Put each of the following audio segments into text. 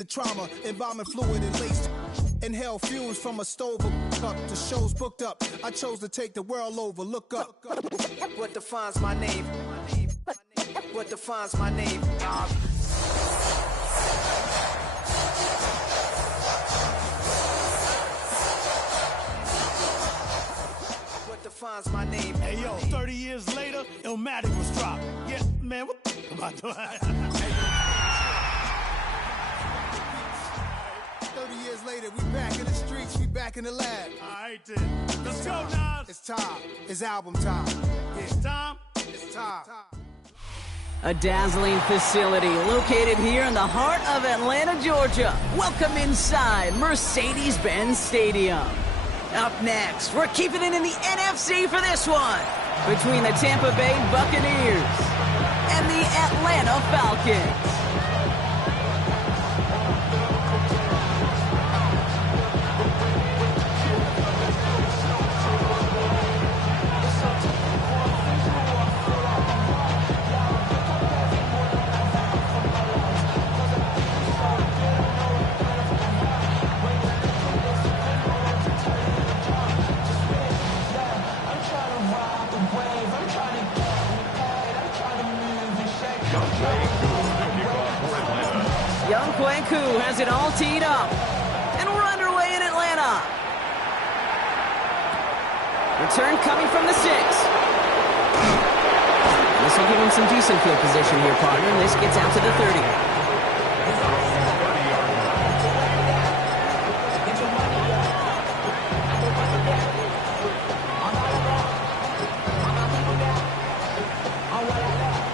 The trauma, embalming fluid and laced. Inhale fumes from a stove cup. The show's booked up. I chose to take the world over. Look up. What defines my name? What defines my name? What defines my name? Hey yo, 30 years later, Illmatic was dropped. Yeah, man, what the am I doing? 30 years later, we back in the streets, we back in the lab. All right, then. Let's go, Nas. It's time. It's album time. Yeah, it's time. It's time. A dazzling facility located here in the heart of Atlanta, Georgia. Welcome inside Mercedes-Benz Stadium. Up next, we're keeping it in the NFC for this one. Between the Tampa Bay Buccaneers and the Atlanta Falcons. Has it all teed up, and we're underway in Atlanta. Return coming from the 6. This will give him some decent field position here, partner. This gets out to the 30.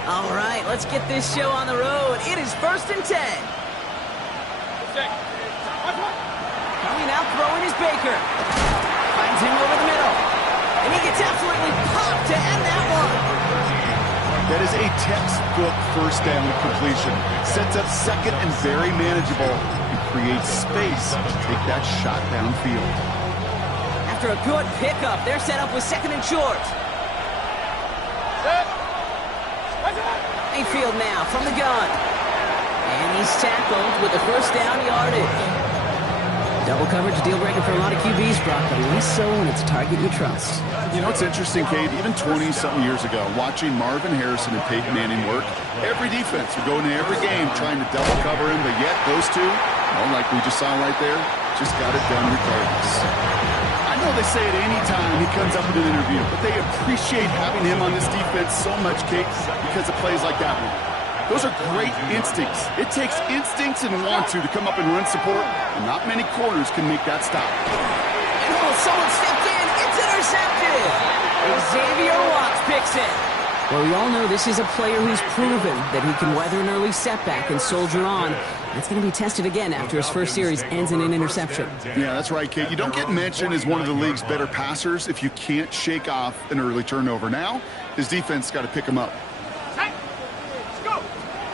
All right, let's get this show on the road. It is 1st and 10. Coming out, throwing is Baker. Finds him over the middle. And he gets absolutely popped to end that one. That is a textbook first down completion. Sets up second and very manageable. And creates space to take that shot downfield. After a good pickup, they're set up with 2nd and short. Mayfield now from the gun. And he's tackled with the first down yardage. Double coverage, deal breaker for a lot of QBs, Brock, but least so when it's a target you trust. You know, it's interesting, Cade, even 20-something years ago, watching Marvin Harrison and Peyton Manning work, every defense would go into every game trying to double cover him, but yet those two, well, like we just saw right there, just got it done regardless. I know they say it any time he comes up in an interview, but they appreciate having him on this defense so much, Cade, because of plays like that one. Those are great instincts. It takes instincts and want to come up and run support, and not many corners can make that stop. And someone stepped in. It's intercepted. Xavier Watts picks it. Well, we all know this is a player who's proven that he can weather an early setback and soldier on. That's going to be tested again after his first series ends in an interception. Yeah, that's right, Kate. You don't get mentioned as one of the league's better passers if you can't shake off an early turnover. Now, his defense got to pick him up.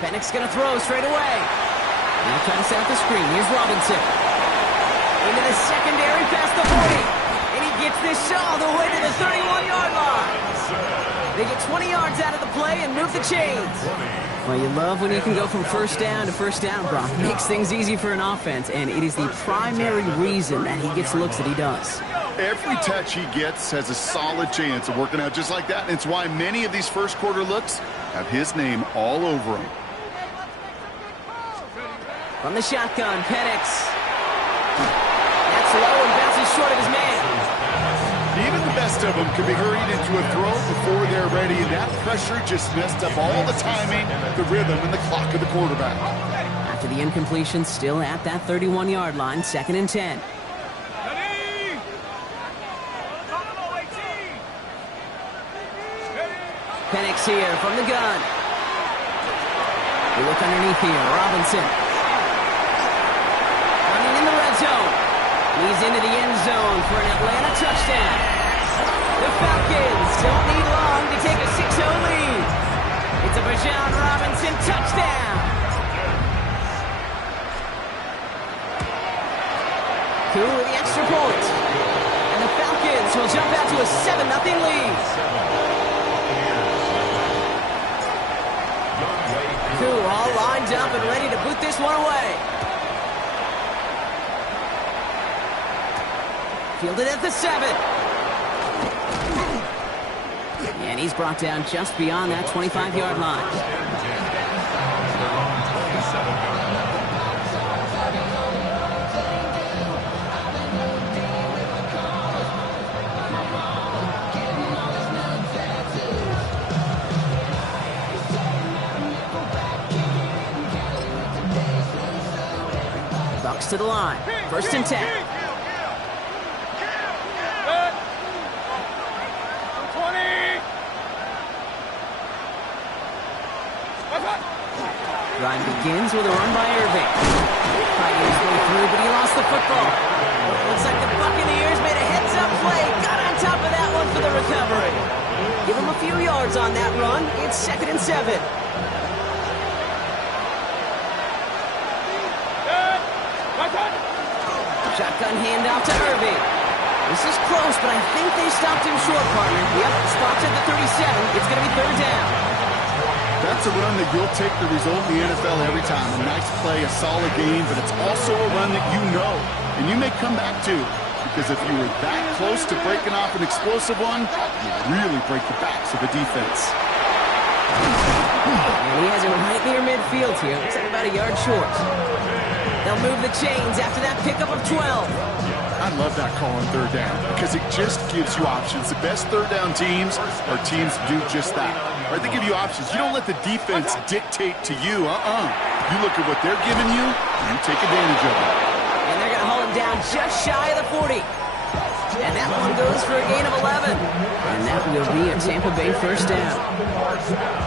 Pennick's going to throw straight away. Now trying to set up the screen. Here's Robinson. Into the secondary past the 40. And he gets this all the way to the 31-yard line. They get 20 yards out of the play and move the chains. Well, you love when you can go from first down to first down, Brock. Makes things easy for an offense, and it is the primary reason that he gets looks that he does. Every touch he gets has a solid chance of working out just like that, and it's why many of these first quarter looks have his name all over them. From the shotgun, Penix. That's low and bounces short of his man. Even the best of them can be hurried into a throw before they're ready, and that pressure just messed up all the timing, the rhythm, and the clock of the quarterback. After the incompletion, still at that 31-yard line, 2nd and 10. Penix here from the gun. We look underneath here, Robinson. Running in the red zone. He's into the end zone for an Atlanta touchdown. The Falcons don't need long to take a 6-0 lead. It's a Bijan Robinson touchdown. Cool with the extra point. And the Falcons will jump out to a 7-0 lead. Cool all lined up and ready to boot this one away. Fielded at the 7. And he's brought down just beyond that 25-yard line. Bucks to the line. 1st and 10. Drive begins with a run by Irving. Fighting his way through, but he lost the football. Looks like the Buccaneers made a heads-up play. Got on top of that one for the recovery. Give him a few yards on that run. It's 2nd and 7. Shotgun handoff to Irving. This is close, but I think they stopped him short, partner. Yep, spots at the 37. It's going to be 3rd down. That's a run that you'll take the result in the NFL every time. A nice play, a solid game, but it's also a run that you know, and you may come back to, because if you were that close to breaking off an explosive one, you really break the backs of the defense. And he has it right near midfield here. Looks like about a yard short. They'll move the chains after that pickup of 12. I love that call on 3rd down because it just gives you options. The best 3rd down teams are teams that do just that. Right? They give you options. You don't let the defense dictate to you. You look at what they're giving you, and you take advantage of it. And they're going to hold him down just shy of the 40. And that one goes for a gain of 11. And that will be a Tampa Bay 1st down.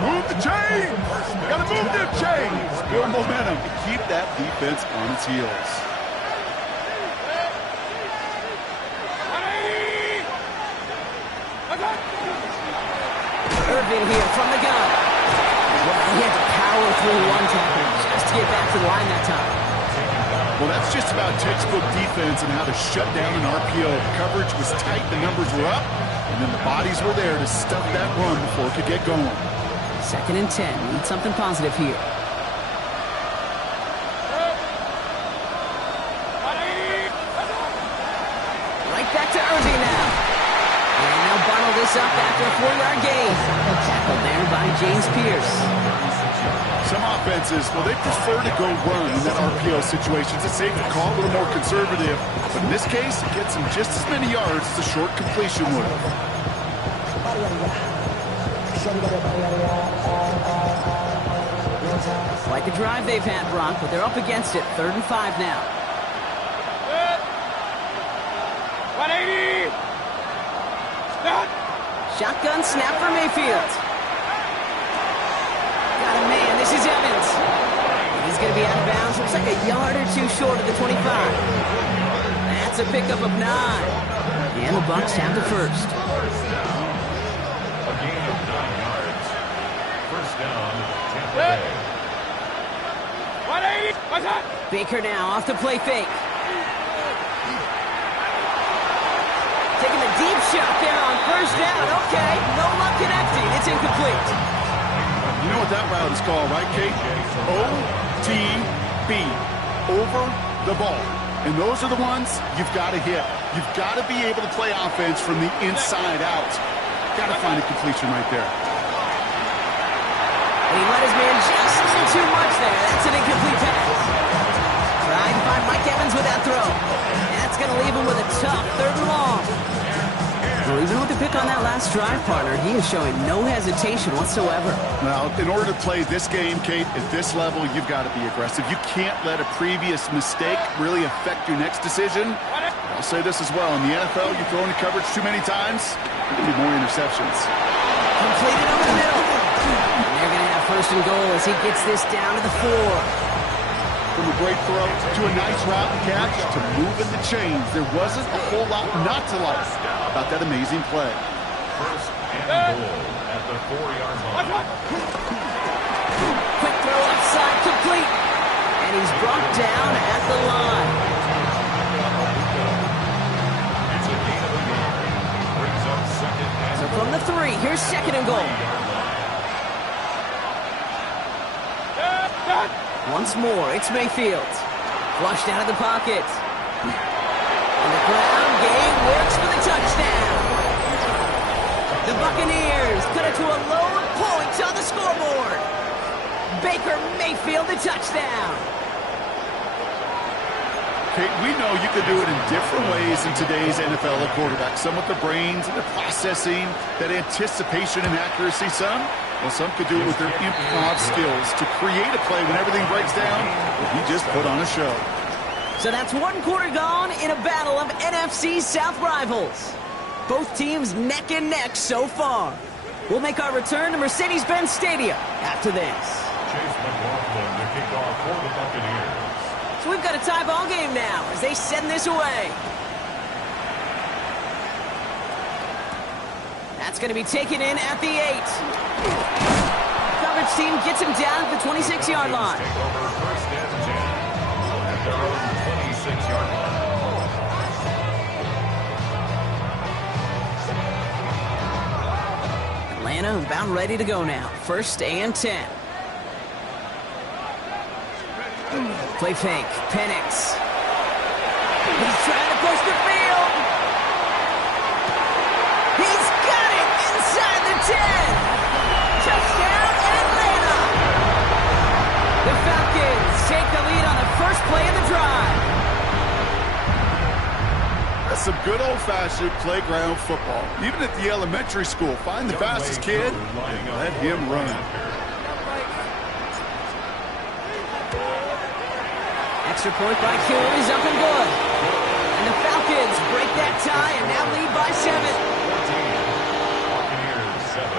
Move the chains! Gotta move them chains! More momentum to keep that defense on its heels. Irving here from the gun. Well, he had to power through one tackle just to get back to the line that time. Well, that's just about textbook defense and how to shut down an RPO. The coverage was tight, the numbers were up, and then the bodies were there to stuff that run before it could get going. 2nd and 10. Need something positive here. Right back to Irving now. And they'll bottle this up after a 4-yard gain. Tackled there by James Pierce. Some offenses, well, they prefer to go run in that RPO situation. It's a safer call, a little more conservative. But in this case, it gets them just as many yards as a short completion would. Like the drive they've had, Brock, but they're up against it. 3rd and 5 now. 180! Snap! Shotgun snap for Mayfield. Got a man. This is Evans. He's going to be out of bounds. Looks like a yard or 2 short of the 25. That's a pickup of 9. And the Bucks have the 1st. A gain of 9 yards. 1st down, Tampa Bay. 180! What's that? Baker now off the play fake. Taking a deep shot there on 1st down. Okay, no luck connecting. It's incomplete. You know what that route is called, right, Kate? OTB. Over the ball. And those are the ones you've got to hit. You've got to be able to play offense from the inside out. Got to find a completion right there. And he let his man just a little too much there. That's an incomplete pass. Trying to find Mike Evans with that throw. That's going to leave him with a tough 3rd and long. Well, even with the pick on that last drive, partner, he is showing no hesitation whatsoever. Well, in order to play this game, Kate, at this level, you've got to be aggressive. You can't let a previous mistake really affect your next decision. I'll say this as well. In the NFL, you throw into coverage too many times, there can be more interceptions. Completed over the middle. And they're going to have 1st and goal as he gets this down to the 4. From a great throw to a nice route and catch to moving the chains. There wasn't a whole lot not to like about that amazing play. 1st and goal at the 4-yard line. Quick throw outside, complete. And he's brought down at the line. It's a gain of a yard. Brings up 2nd and So from the 3, here's 2nd and goal. Once more, it's Mayfield. Flushed out of the pocket. On the ground, game works for the touchdown. The Buccaneers cut it to a lone point on the scoreboard. Baker Mayfield, the touchdown. Okay, we know you can do it in different ways in today's NFL at quarterback. Some with the brains and the processing, that anticipation and accuracy. Some could do it with their improv skills to create a play when everything breaks down. He just put on a show. So that's one quarter gone in a battle of NFC South rivals. Both teams neck and neck so far. We'll make our return to Mercedes-Benz Stadium after this. Chase McLaughlin, the kickoff for the Buccaneers. So we've got a tie ball game now as they send this away. That's going to be taken in at the 8. Coverage team gets him down at the 26-yard line. Take over first and 10 at their own 26-yard line. Atlanta about ready to go now. First and 10. Play fake. Penix. He's trying to push the field. He's got it inside the 10. Touchdown, Atlanta. The Falcons take the lead on the first play of the drive. That's some good old-fashioned playground football. Even at the elementary school, find the fastest kid and let him run. Extra point by Kuhl is up and good. And the Falcons break that tie and now lead by 7. 14, Buccaneers 7.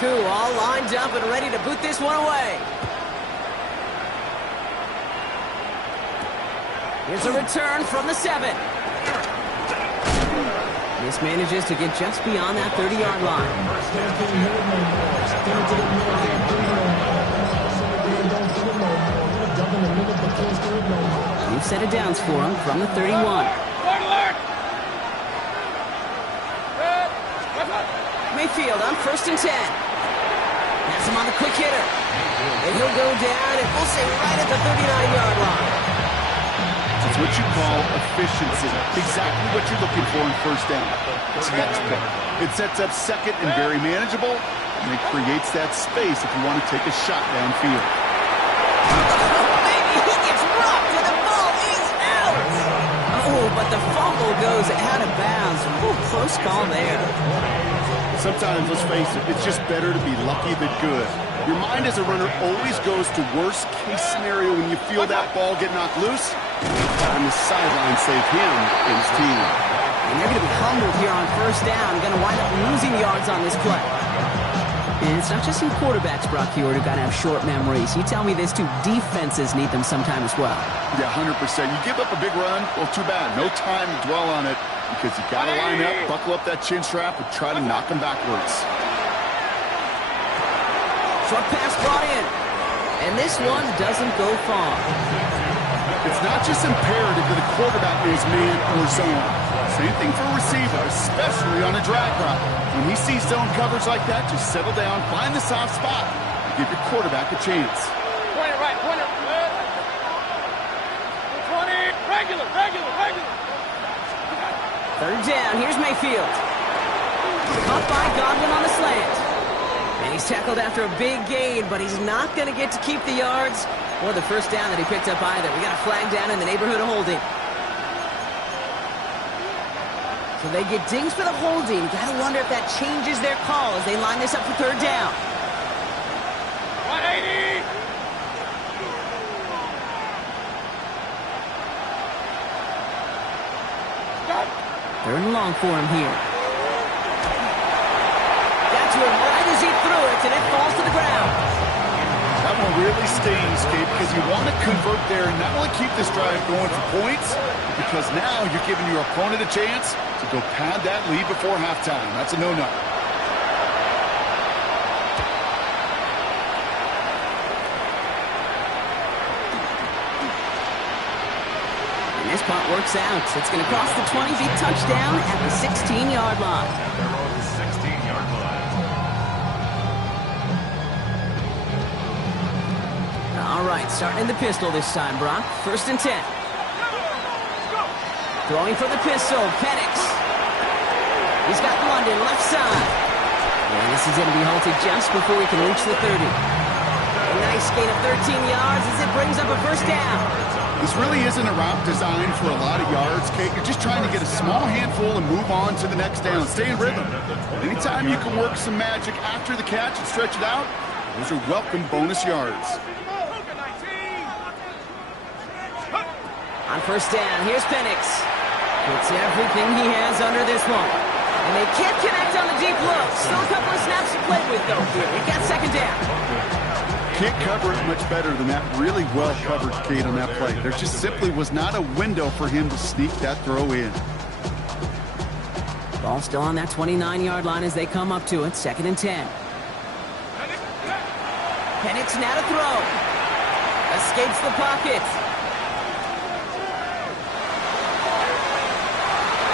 Kuhl all lined up and ready to boot this one away. Here's a return from the 7. This manages to get just beyond that 30-yard line. New set of downs for him from the 31. Mayfield on first and 10. That's him on the quick hitter. And he'll go down and we'll say right at the 39-yard line. It's what you call efficiency. Exactly what you're looking for in first down. Textbook. It sets up second and very manageable, and it creates that space if you want to take a shot downfield. Maybe he gets rocked and the ball is out. Oh, but the fumble goes out of bounds. Ooh, close call there. Sometimes, let's face it, it's just better to be lucky than good. Your mind as a runner always goes to worst case scenario when you feel that ball get knocked loose. And the sideline saved him and his team. And they're going to be humbled here on first down. Going to wind up losing yards on this play. And it's not just some quarterbacks, Brock Huard, who got to have short memories. You tell me this too, defenses need them sometime as well. Yeah, 100%. You give up a big run, well, too bad. No time to dwell on it because you got to line up, buckle up that chin strap, and try to knock them backwards. Short pass brought in. And this one doesn't go far. It's not just imperative that a quarterback knows man or zone. Same thing for a receiver, especially on a drag route. When he sees zone coverage like that, just settle down, find the soft spot, and give your quarterback a chance. Pointer right, pointer. 20, regular. Third down, here's Mayfield. Caught by Godwin on the slant. And he's tackled after a big gain, but he's not going to get to keep the yards or the first down that he picked up either. We got a flag down in the neighborhood of holding. So they get dings for the holding. You got to wonder if that changes their call as they line this up for third down. 180. Third and long for him here. Got to him right as he threw it, and it falls to the ground. That one really stings, Gabe, because you want to convert there and not only keep this drive going for points, because now you're giving your opponent a chance to go pad that lead before halftime. That's a no-no. And this punt works out. It's going to cross the 20, be touchdown at the 16-yard line. Their own 16-yard line. All right, starting in the pistol this time, Brock. 1st and 10. Throwing for the pistol, Penix. He's got London left side. And this is going to be halted just before he can reach the 30. A nice gain of 13 yards as it brings up a 1st down. This really isn't a route designed for a lot of yards, Kate. You're just trying to get a small handful and move on to the next down. Stay in rhythm. Anytime you can work some magic after the catch and stretch it out, those are welcome bonus yards. On 1st down, here's Penix. Puts everything he has under this one. And they can't connect on the deep look. Still a couple of snaps to play with, though, here. They got 2nd down. Can't cover it much better than that. Really well covered, Kate, on that play. There just simply was not a window for him to sneak that throw in. Ball still on that 29-yard line as they come up to it. 2nd and 10. Penix now to throw. Escapes the pocket.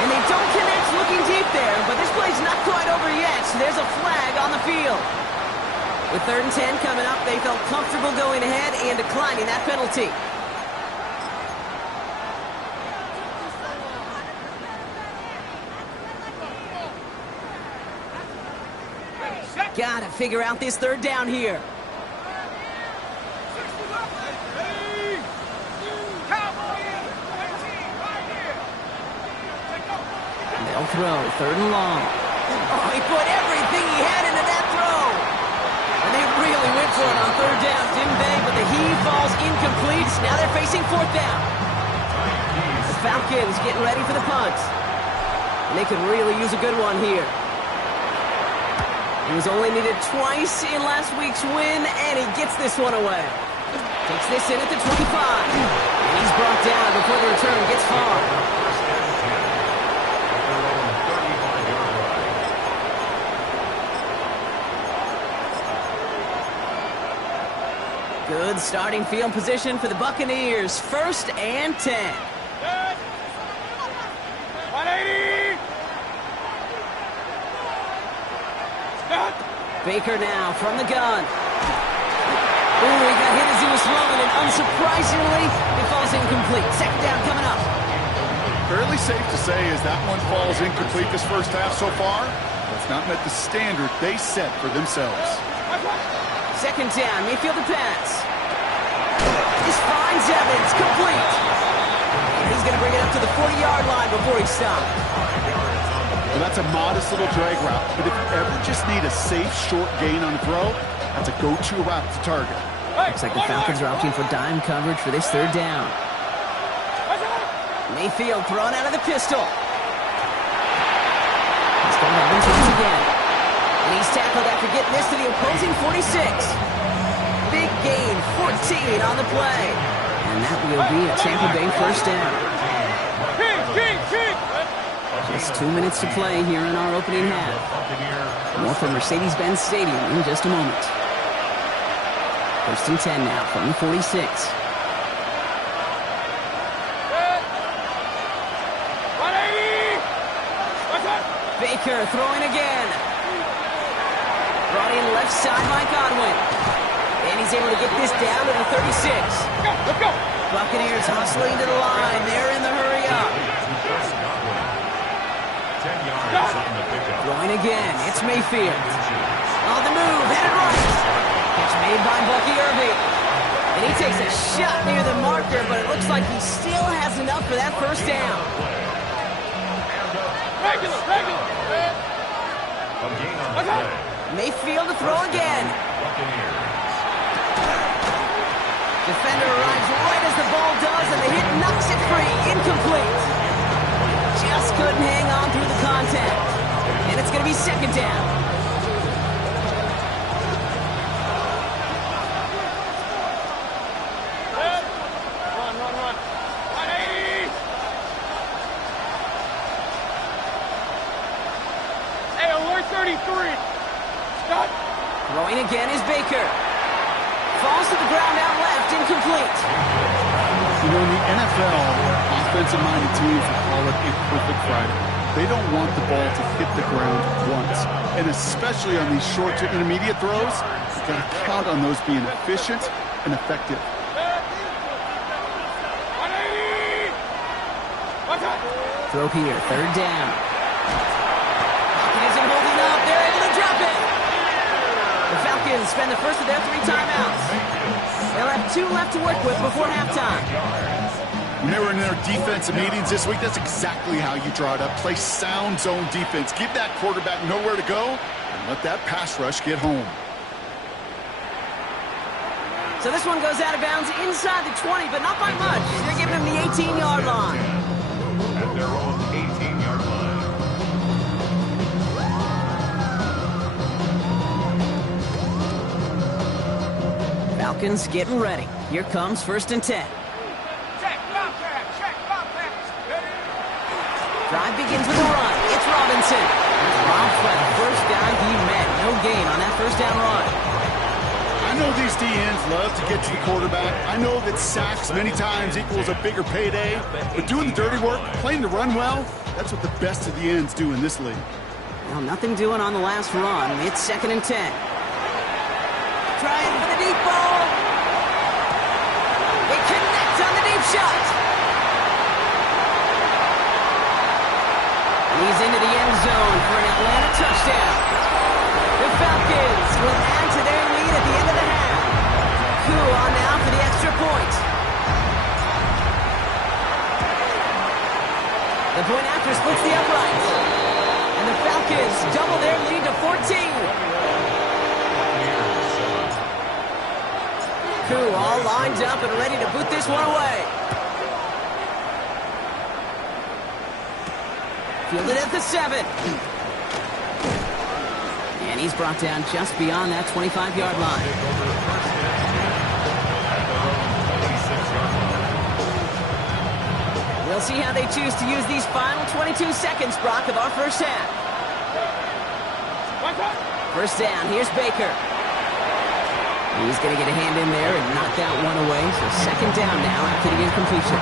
And they don't connect looking deep there, but this play's not quite over yet. There's a flag on the field. With 3rd and 10 coming up, they felt comfortable going ahead and declining that penalty. Gotta figure out this 3rd down here. They'll throw, 3rd and long. Oh, he put everything he had into that throw. And they really went for it on 3rd down, didn't they? But the heave falls incomplete. Now they're facing 4th down. The Falcons getting ready for the punt. And they could really use a good one here. He was only needed twice in last week's win, and he gets this one away. Takes this in at the 25. And he's brought down before the return gets far. Good starting field position for the Buccaneers. 1st and 10. 180! Baker now from the gun. Ooh, he got hit as he was throwing, and unsurprisingly, it falls incomplete. 2nd down coming up. Fairly safe to say as that one falls incomplete this 1st half so far, it's not met the standard they set for themselves. 2nd down, Mayfield to pass. This finds Evans, complete. And he's going to bring it up to the 40-yard line before he stops. Well, that's a modest little drag route, but if you ever just need a safe, short gain on a throw, that's a go-to route to target. Looks like the Falcons are opting for dime coverage for this 3rd down. Mayfield thrown out of the pistol. He's got Evans once again. And he's tackled after getting this to the opposing 46. Big gain, 14 on the play. And that will be a Tampa Bay 1st down. Just 2 minutes to play here in our opening half. More from Mercedes-Benz Stadium in just a moment. 1st and 10 now from the 46. Baker throwing again. Brought in left side by Godwin. And he's able to get this down to the 36. Let's go! Buccaneers hustling to the line. They're in the hurry up. 10 yards on the pickup. Throwing again. It's Mayfield. On the move. Headed right. Catch made by Bucky Irving. And he takes a shot near the marker, but it looks like he still has enough for that 1st down. Regular! A gain on the play. Mayfield to throw again. Defender arrives right as the ball does, and the hit knocks it free. Incomplete. Just couldn't hang on through the contact. And it's going to be 2nd down. Run. 180! Hey, alert 33! Stop! Throwing again is Baker. Falls to the ground out left, incomplete. You know, in the NFL, offensive-minded teams will call it a perfect Friday. They don't want the ball to hit the ground once. And especially on these short to intermediate throws, you've got to count on those being efficient and effective. Throw here, third down. Pocket isn't holding up. They're able to drop it. The Falcons spend the first of their 3 timeouts. They'll have 2 left to work with before halftime. When they were in their defensive meetings this week, that's exactly how you draw it up. Play sound zone defense. Give that quarterback nowhere to go and let that pass rush get home. So this one goes out of bounds inside the 20, but not by much. They're giving him the 18-yard line. At their own 18-yard line. Falcons getting ready. Here comes 1st and 10. Check, Bobcat. Drive begins with a run. It's Robinson. Robbed by the first down he met. No gain on that first down run. I know these DNs love to get to the quarterback. I know that sacks many times equals a bigger payday. But doing the dirty work, playing to run well, that's what the best of the ends do in this league. Well, nothing doing on the last run. It's 2nd and 10. Trying for the deep ball. They connect on the deep shot. And he's into the end zone for an Atlanta touchdown. The Falcons will add to their lead at the end of the half. Koo on now for the extra point. The point after splits the uprights. And the Falcons double their lead to 14. Koo all lined up and ready to boot this one away. Fielded at the 7. And he's brought down just beyond that 25-yard line. We'll see how they choose to use these final 22 seconds, Brock, of our first half. First down, here's Baker. He's going to get a hand in there and knock that one away. So 2nd down now after the incompletion.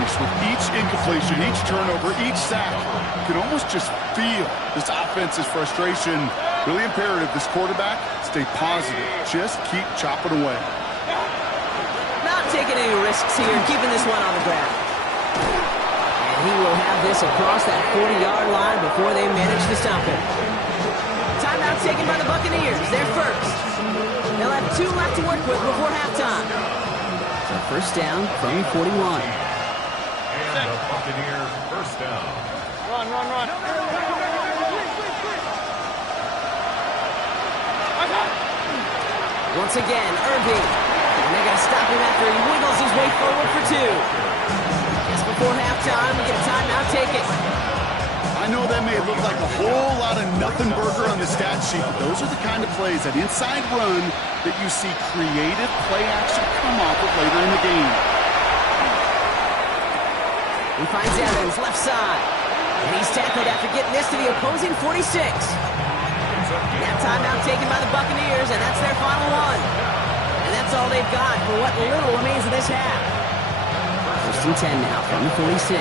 With each incompletion, each turnover, each sack, you can almost just feel this offense's frustration. Really imperative, this quarterback, stay positive. Just keep chopping away. Not taking any risks here, keeping this one on the ground. And he will have this across that 40-yard line before they manage to stop him. Timeout taken by the Buccaneers. They're first. They'll have 2 left to work with before halftime. So first down from 41. And the Buccaneers first down. Run. Once again, Irving. And they're going to stop him after he wiggles his way forward for 2. Just before halftime, we get a timeout taken. I know that may look like a whole lot of nothing burger on the stat sheet, but those are the kind of plays, that inside run, that you see creative play action come off of later in the game. He finds Evans left side. And he's tackled after getting this to the opposing 46. That timeout taken by the Buccaneers, and that's their final one. And that's all they've got for what little remains of this half. First and 10 now from the 46.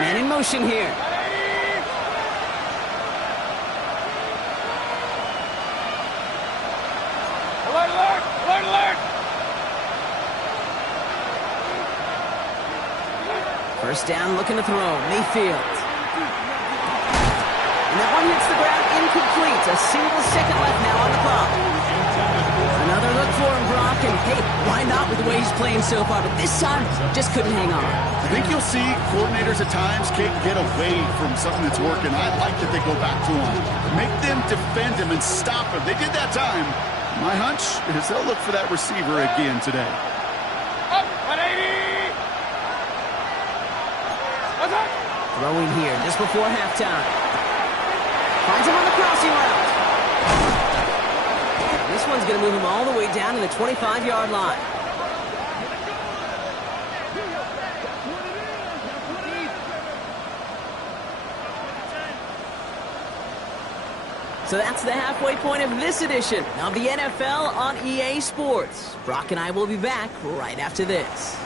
Man in motion here. Alert! First down, looking to throw. Mayfield. And that one hits the ground incomplete. A single second left now on the clock. Another look for him, Brock. And hey, why not with the way he's playing so far? But this time, just couldn't hang on. I think you'll see coordinators at times can't get away from something that's working. I like that they go back to him. Make them defend him and stop him. They did that time. My hunch is they'll look for that receiver again today. Up, 180! Throwing here just before halftime. Finds him on the crossing route. This one's going to move him all the way down to the 25-yard line. So that's the halfway point of this edition of the NFL on EA Sports. Brock and I will be back right after this.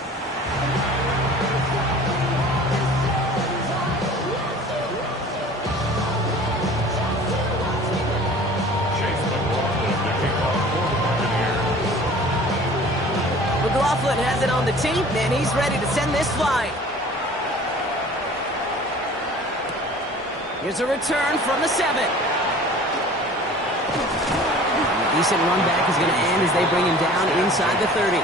Coughlin has it on the tape, and he's ready to send this flight. Here's a return from the 7. A decent run back is going to end as they bring him down inside the 30.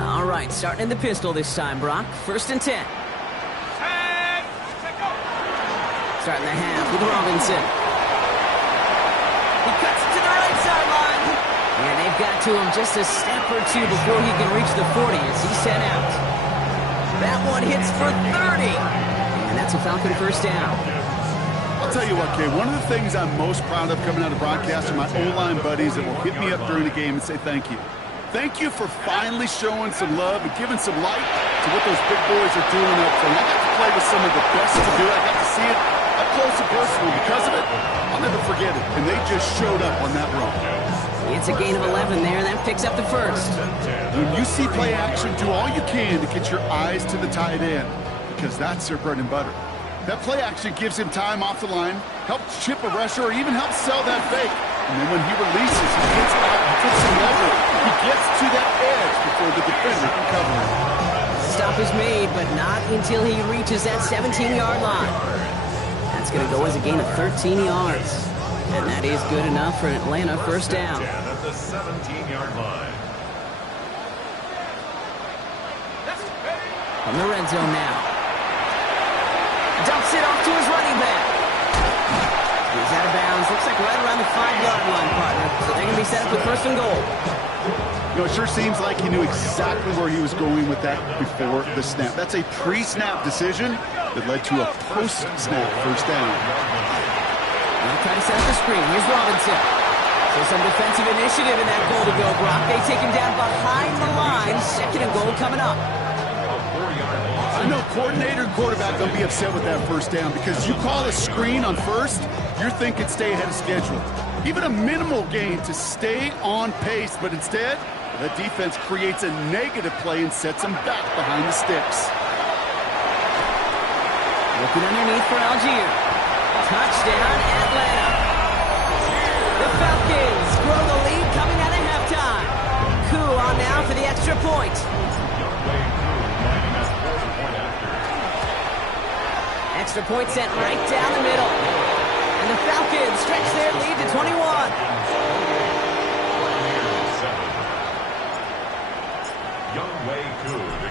All right, starting in the pistol this time, Brock. 1st and 10. Starting the half with Robinson. He cuts it to the right sideline. And they've got to him just a step or two before he can reach the 40 as he's sent out. That one hits for 30. And that's a Falcon 1st down. I'll tell you what, Kay, one of the things I'm most proud of coming out of broadcast are my O-line buddies that will hit me up during the game and say thank you. Thank you for finally showing some love and giving some light to what those big boys are doing up front. I got to play with some of the best to do it. I got to see it up close and personal. Because of it, I'll never forget it. And they just showed up on that run. It's a gain of 11 there. That picks up the 1st. When you see play action, do all you can to get your eyes to the tight end, because that's their bread and butter. That play action gives him time off the line, helps chip a rusher, or even helps sell that fake. And then when he releases, he gets out and puts some leverage. He gets to that edge before the defender can cover him. Stop is made, but not until he reaches that 17-yard line. That's going to go as a gain of 13 yards. And that is good enough for an Atlanta 1st down. At the 17-yard line. From the red zone now. Dumps it off to his running back. He's out of bounds. Looks like right around the 5-yard line, partner. So they're going to be set up with 1st and goal. You know, it sure seems like he knew exactly where he was going with that before the snap. That's a pre-snap decision that led to a post-snap 1st down. Now try to set up the screen. Here's Robinson. So some defensive initiative in that goal to go, Brock. They take him down behind the line. 2nd and goal coming up. I know coordinator and quarterback don't be upset with that 1st down, because you call a screen on 1st, you're thinking stay ahead of schedule. Even a minimal gain to stay on pace, but instead, the defense creates a negative play and sets them back behind the sticks. Looking underneath for Algier. Touchdown, Atlanta. The Falcons grow the lead coming out of halftime. Koo on now for the extra point. Extra point sent right down the middle. And the Falcons stretch their lead to 21.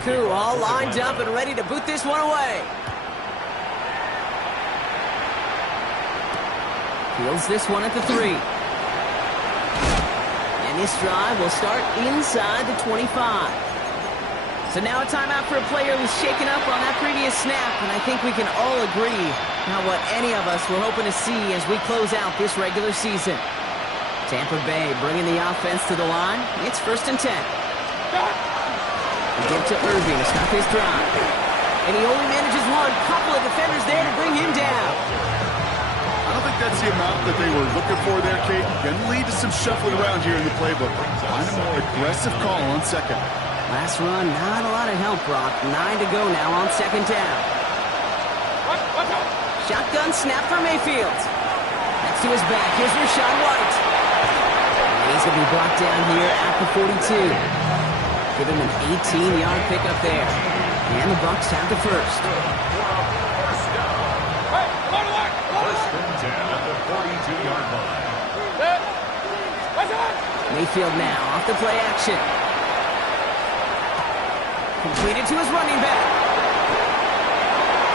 Koo all lined up and ready to boot this one away. Fields this one at the 3. And this drive will start inside the 25. So now a timeout for a player who's shaken up on that previous snap, and I think we can all agree not what any of us were hoping to see as we close out this regular season. Tampa Bay bringing the offense to the line. It's 1st and 10. They give to Irving to stop his drive. And he only manages one. Couple of defenders there to bring him down. I don't think that's the amount that they were looking for there, Kate. Going to lead to some shuffling around here in the playbook. Find a more aggressive call on 2nd. Last run, not a lot of help, Brock. 9 to go now on 2nd down. Shotgun snap for Mayfield. Next to his back, here's Rachaad White. And he's going to be brought down here at the 42. Give him an 18-yard pickup there. And the Bucs have the 1st. Mayfield now off the play action. Completed to his running back.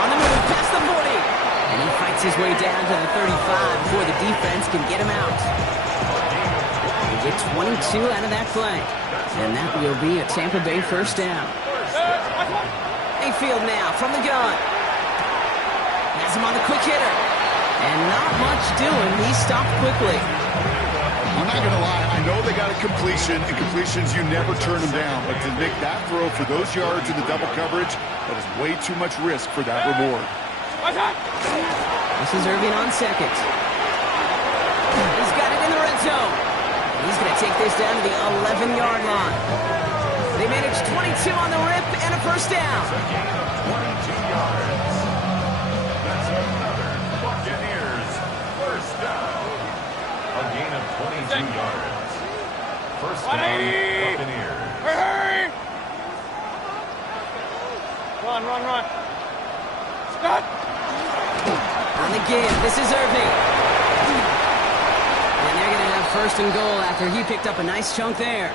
On the move, past the 40. And he fights his way down to the 35 before the defense can get him out. They get 22 out of that play. And that will be a Tampa Bay 1st down. Mayfield now from the gun. Has him on the quick hitter. And not much doing. He stopped quickly. I'm not going to lie. I know they got a completion, and completions, you never turn them down. But to make that throw for those yards in the double coverage, that is way too much risk for that reward. This is Irving on 2nd. He's got it in the red zone. He's going to take this down to the 11-yard line. They managed 22 on the rip and a first down. 22 yards. That's another Buccaneers first down. A gain of 22 yards. First down, Buccaneers. Hurry! Run. Stop! On the give, this is Irving. And they're going to have first and goal after he picked up a nice chunk there.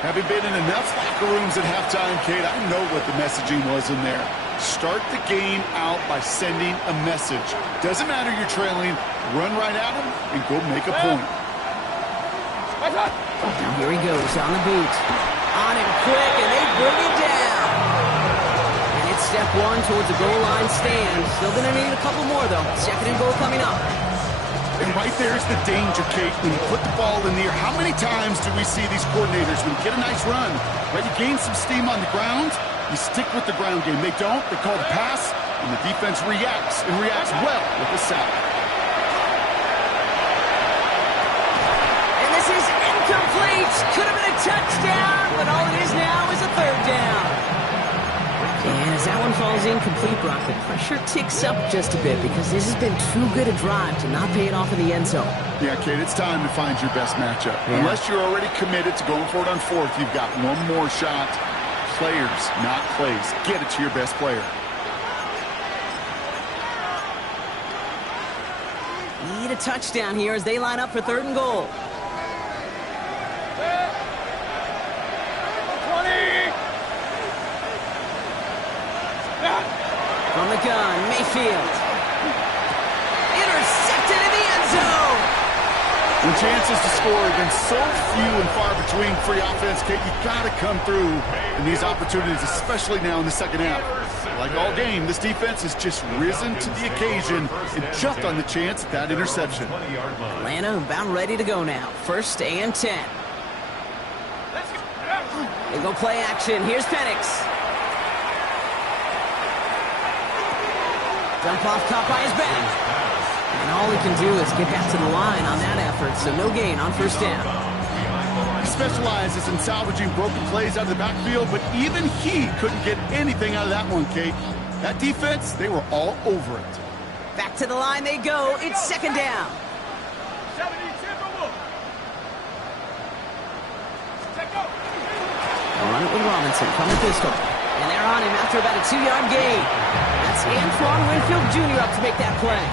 Having been in enough locker rooms at halftime, Kate, I know what the messaging was in there. Start the game out by sending a message. Doesn't matter you're trailing, run right at them and go make a point. Now here he goes on the boot. On him quick, and they bring him down. And it's step one towards the goal line stand. Still going to need a couple more, though. Second and goal coming up. And right there's the danger, Kate, when you put the ball in the air. How many times do we see these coordinators, when you get a nice run, right, you gain some steam on the ground, you stick with the ground game. They don't. They call the pass, and the defense reacts, and reacts well with the sack. And this is incomplete. Could have been a touchdown, but all it is now is a third down. And as that one falls incomplete, Brock, the pressure ticks up just a bit because this has been too good a drive to not pay it off in the end zone. Yeah, Kate, it's time to find your best matchup. Yeah. Unless you're already committed to going for it on fourth, you've got one more shot. Players, not plays. Get it to your best player. Need a touchdown here as they line up for third and goal. 20! From the gun, Mayfield. Intercepted in the end zone. When chances to score have been so few and far between for your offense, Kate, you got to come through in these opportunities, especially now in the second half. Like all game, this defense has just risen to the occasion and jumped on the chance at that interception. Atlanta about ready to go now. First and 10. They go play action. Here's Penix. Dump off, caught by his back. And all he can do is get back to the line on that effort, so no gain on first down. He specializes in salvaging broken plays out of the backfield, but even he couldn't get anything out of that one, Kate. That defense, they were all over it. Back to the line they go. It's second down. 70 Timberwolves! Check out! They'll run it with Robinson from the pistol. And they're on him after about a 2-yard gain. That's Antoine Winfield Jr. up to make that play.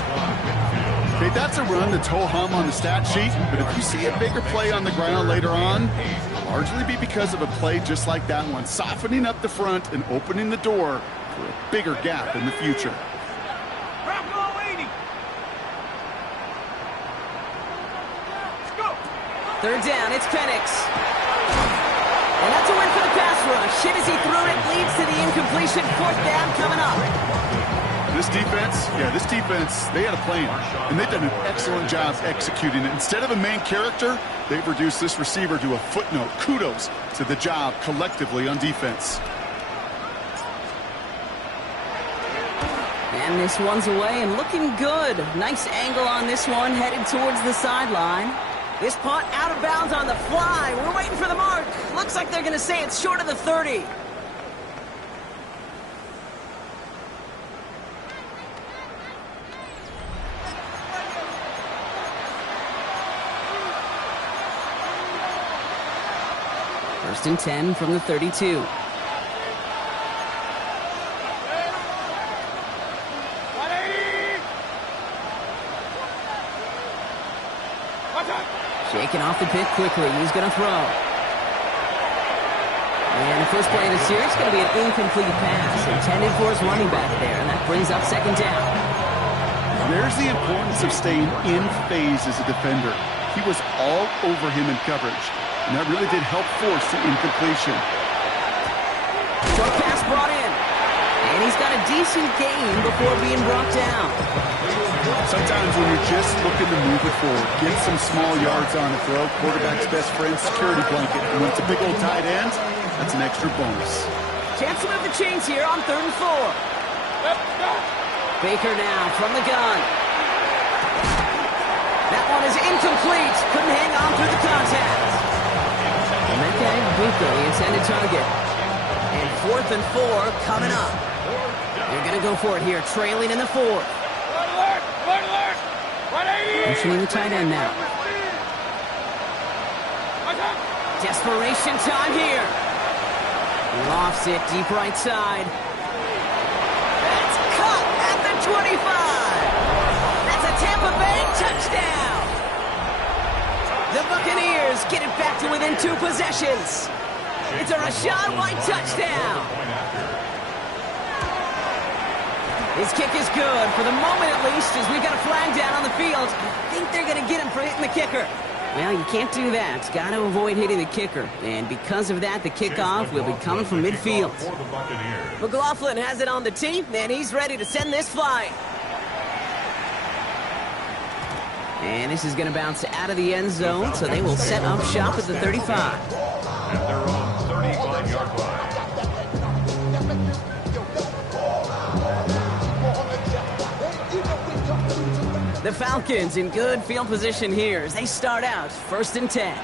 Okay, that's a run that's ho-hum on the stat sheet, but if you see a bigger play on the ground later on, it'll largely be because of a play just like that one, softening up the front and opening the door for a bigger gap in the future. Third down, it's Penix. And that's a win for the pass rush. Hit as he threw it, leads to the incompletion. Fourth down coming up. This defense, they had a plan, and they've done an excellent job executing it. Instead of a main character, they've reduced this receiver to a footnote. Kudos to the job collectively on defense. And this one's away and looking good. Nice angle on this one, headed towards the sideline. This punt out of bounds on the fly. We're waiting for the mark. Looks like they're going to say it's short of the 30. First and 10 from the 32. Shaking off the pick quickly. He's going to throw. And the first play of the series is going to be an incomplete pass intended for his running back there, and that brings up second down. There's the importance of staying in phase as a defender. He was all over him in coverage, and that really did help force the incompletion. Short pass brought in, and he's got a decent gain before being brought down. Sometimes when you're just looking to move it forward, get some small yards on the throw, quarterback's best friend, security blanket. And when it's a big old tight end, that's an extra bonus. Chance to move the chains here on 3rd and 4. Baker now from the gun. That one is incomplete. Couldn't hang on through the contact. Emeka Buka, the intended target. And 4th and 4 coming up. They're going to go for it here, trailing in the 4th. Motioning the tight end now. Desperation time here. Lofts it deep right side. That's cut at the 25. That's a Tampa Bay touchdown. The Buccaneers get it back to within 2 possessions. It's a Rachaad White touchdown. His kick is good, for the moment at least, as we've got a flag down on the field. I think they're going to get him for hitting the kicker. Well, you can't do that. Got to avoid hitting the kicker. And because of that, the kickoff will be coming from midfield. McLaughlin has it on the tee, and he's ready to send this flying. And this is going to bounce out of the end zone, so they will set up shop at the 35. At their own 35-yard line. The Falcons in good field position here as they start out 1st and 10.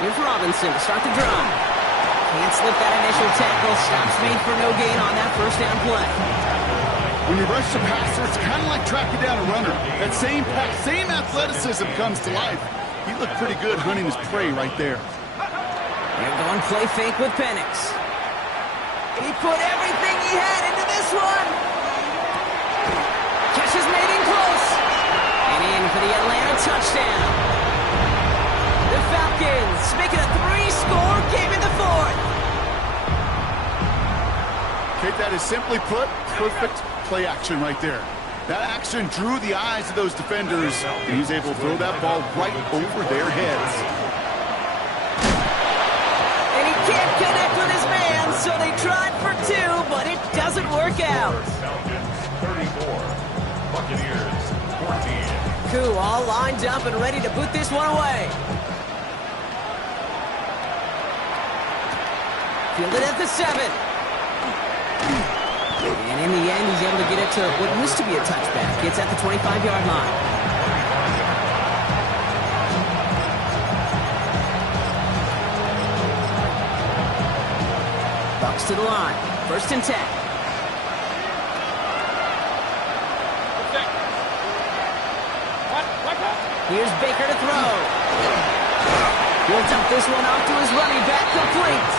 Here's Robinson to start the drive. Can't slip that initial tackle. Stops made for no gain on that 1st down play. When you rush the passer, it's kind of like tracking down a runner. That same pass, same athleticism comes to life. He looked pretty good hunting his prey right there. They're going play fake with Penix. He put everything he had into this one. Catch is made in close. And in for the Atlanta touchdown. The Falcons making a 3-score game in the 4th. Kate, that is simply put, perfect play action right there. That action drew the eyes of those defenders, and he's able to throw that ball right over their heads. And he can't connect with his man, so they tried for 2, but it doesn't work out. Falcons 34, Buccaneers 14. Koo all lined up and ready to put this one away. Fielded at the 7. And in the end, he's able to get it to what used to be a touchback. It's at the 25-yard line. Bucks to the line. 1st and 10. Here's Baker to throw. He'll dump this one off to his running back, complete.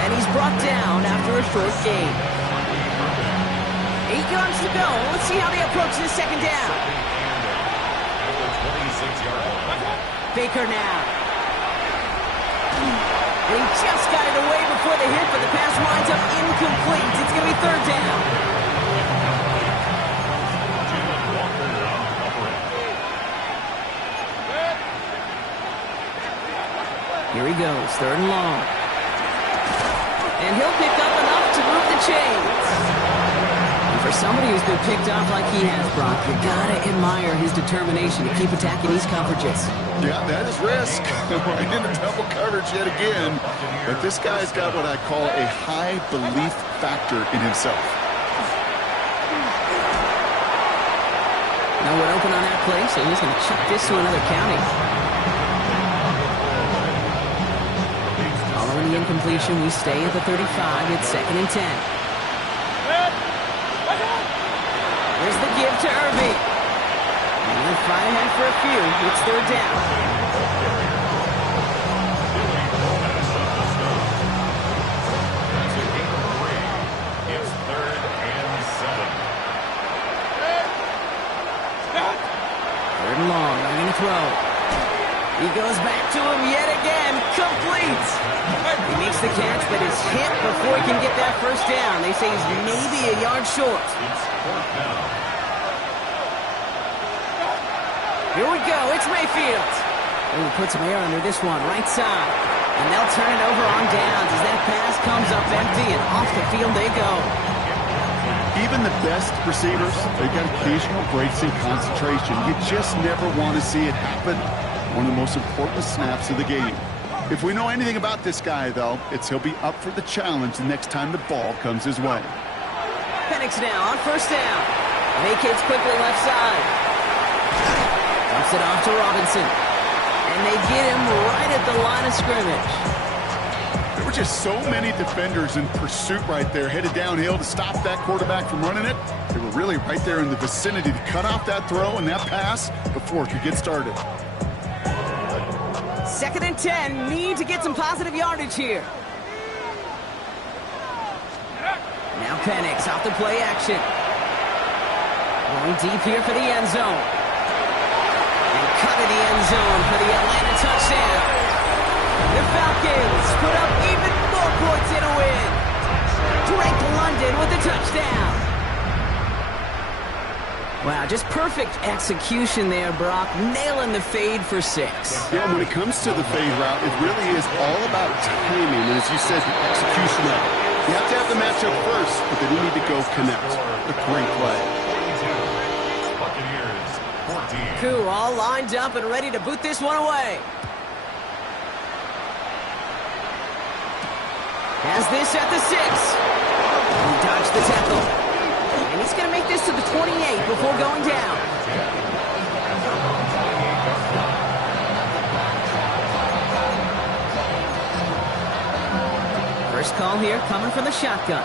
And he's brought down after a short gain. 8 yards to go. Let's see how they approach this 2nd down. Baker now. And he just got it away before the hit, but the pass winds up incomplete. It's going to be 3rd down. Here he goes, 3rd and long. And he'll pick up enough to move the chains. And for somebody who's been picked off like he has, Brock, you gotta admire his determination to keep attacking these coverages. Yeah, that is risk. Right into double coverage yet again. But this guy's got what I call a high belief factor in himself. No one open on that play, so he's going to chuck this to another county. Following the incompletion, we stay at the 35. It's 2nd and 10. Here's the give to Irving. And they're fight ahead for a few. It's 3rd down. It's 3rd and 7. 3rd and long. They're going to throw. He goes back to him yet again. Complete. He makes the catch, but is hit before he can get that 1st down. They say he's maybe a yard short. It's 4th down. Here we go. It's Mayfield. Ooh, put some air under this one. Right side. And they'll turn it over on downs as that pass comes up empty, and off the field they go. Even the best receivers, they've got occasional breaks in concentration. You just never want to see it happen. One of the most important snaps of the game. If we know anything about this guy, though, it's he'll be up for the challenge the next time the ball comes his way. Penix now on 1st down. Vacates quickly left side. Dumps it off to Robinson. And they get him right at the line of scrimmage. There were just so many defenders in pursuit right there, headed downhill to stop that quarterback from running it. They were really right there in the vicinity to cut off that throw and that pass before it could get started. 2nd and 10, need to get some positive yardage here. Now Penix off the play action. Going deep here for the end zone. And cut in the end zone for the Atlanta touchdown. The Falcons put up even more points in a win. Drake London with the touchdown. Wow, just perfect execution there, Brock. Nailing the fade for 6. Yeah, when it comes to the fade route, it really is all about timing. And as you said, the execution of it. You have to have the matchup first, but then you need to go connect. A great play. Buccaneers, 14. Koo all lined up and ready to boot this one away. Has this at the 6. He dodged the tackle. And he's going to make this to the 28 before going down. First call here coming from the shotgun.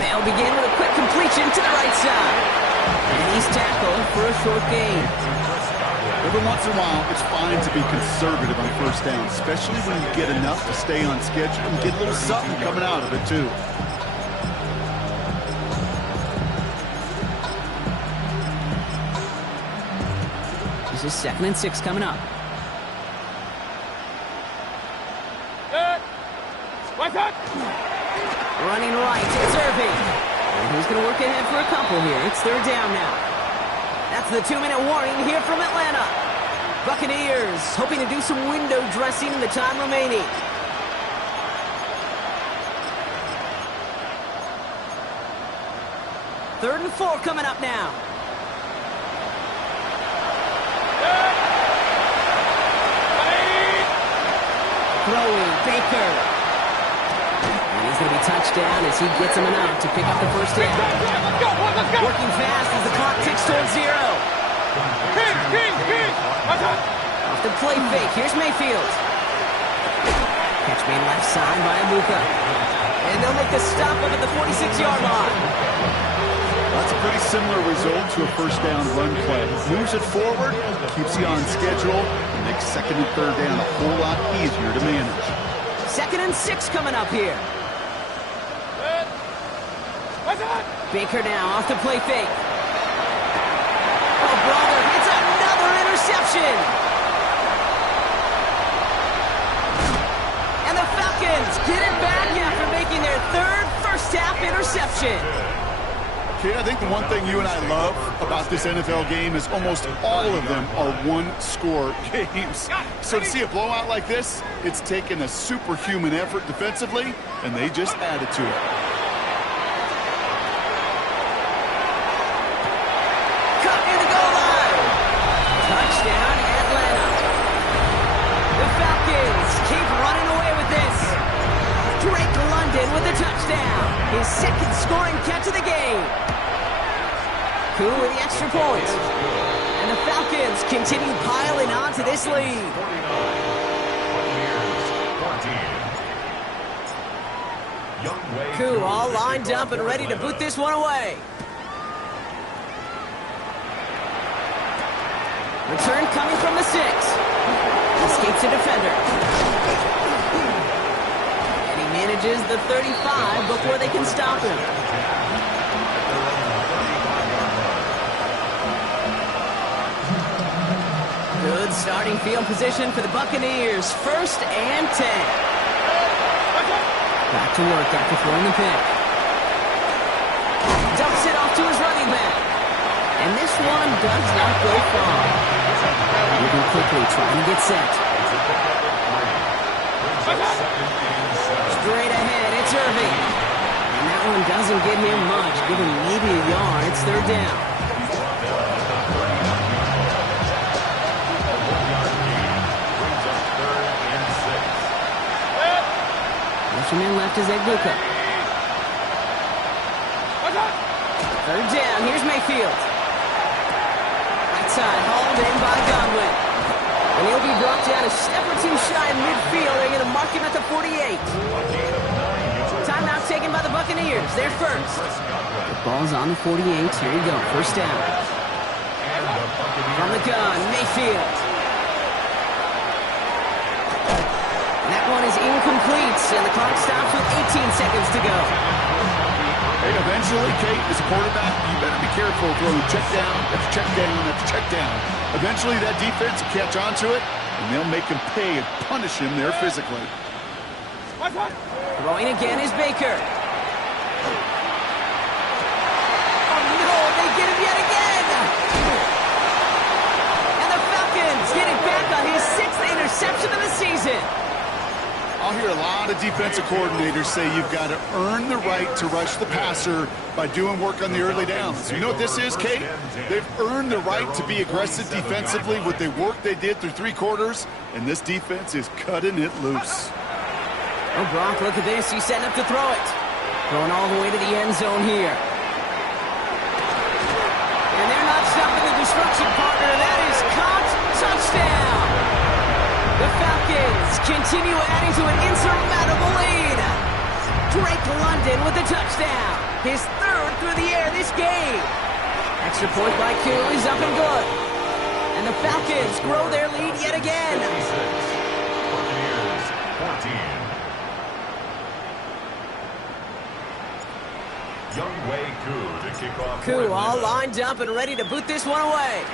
They'll begin with a quick completion to the right side. And he's tackled for a short gain. Every once in a while, it's fine to be conservative on first down, especially when you get enough to stay on schedule and get a little something coming out of it, too. This is 2nd and 6 coming up. Running right, it's Irving. And he's going to work ahead for a couple here. It's 3rd down now. That's the 2-minute warning here from Atlanta. Buccaneers hoping to do some window dressing in the time remaining. Third and 4 coming up now. Throwing, Baker. And he's going to be touched down as he gets him enough to pick up the first down. Working fast as the clock ticks towards 0. Off the play fake, here's Mayfield. Catch made left side by Abuka. And they'll make the stop up at the 46-yard line. That's a pretty similar result to a first down run play. Moves it forward, keeps you on schedule, and makes 2nd and 3rd down a whole lot easier to manage. 2nd and 6 coming up here. Baker now off the play fake. Oh, brother, it's another interception. And the Falcons get it back after making their 3rd first-half interception. Okay, I think the one thing you and I love about this NFL game is almost all of them are one-score games. So to see a blowout like this, it's taken a superhuman effort defensively, and they just added to it. Cut in the goal line. Touchdown, Atlanta. The Falcons keep running away with this. Drake London with a touchdown. His 2nd scoring catch of the game. Koo with the extra point. And the Falcons continue piling on to this lead. Koo all lined up and ready to boot this one away. Return coming from the 6. Escapes a defender. And he manages the 35 before they can stop him. Good starting field position for the Buccaneers. 1st and 10. Back to work after throwing the pick. Dumps it off to his running back. And this one does not go far. Moving quickly, trying to get set. Straight ahead, it's Irving. And that one doesn't get him much. Give him maybe a yard. It's 3rd down. Fisherman left is Egbuka. Third down, here's Mayfield. Right side, hauled in by Godwin. And he'll be brought down a step or two shy of midfield. They're going to mark him at the 48. Timeout taken by the Buccaneers. They're first. The ball's on the 48. Here we go. First down. From the gun, Mayfield. And that one is incomplete, and the clock stops with 18 seconds to go. Hey, eventually, Kate, as a quarterback, you better be careful throwing check down after check down after check down. Eventually, that defense will catch on to it, and they'll make him pay and punish him there physically. Throwing again is Baker. Oh, no, they get him yet again. And the Falcons get it back on his 6th interception of the season. I'll hear a lot of defensive coordinators say you've got to earn the right to rush the passer by doing work on the early downs. You know what this is, Kate? They've earned the right to be aggressive defensively with the work they did through 3 quarters, and this defense is cutting it loose. Oh, Brock, look at this. He's setting up to throw it. Going all the way to the end zone here. And they're not stopping the destruction, partner. That is caught. Touchdown. The Falcons continue adding to an insurmountable lead. Drake London with the touchdown. His 3rd through the air this game. Extra point by Q is up and good. And the Falcons grow their lead yet again. Buccaneers 14. Young Wei Koo to kick off. Koo all lined up and ready to boot this one away.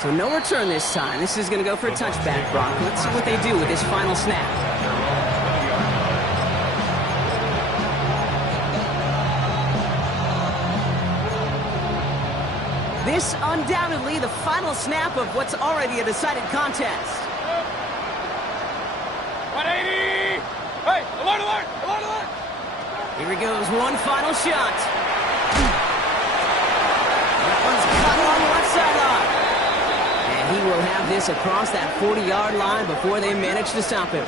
So no return this time. This is going to go for a touchback, Brock. Let's see what they do with this final snap. This undoubtedly the final snap of what's already a decided contest. 180! Hey, alert, alert, alert, alert! Here he goes, one final shot. That one's cut along the left sideline. And he will have this across that 40-yard line before they manage to stop him.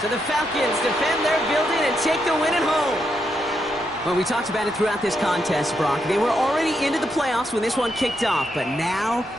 So the Falcons defend their building and take the win at home. Well, we talked about it throughout this contest, Brock. They were already into the playoffs when this one kicked off, but now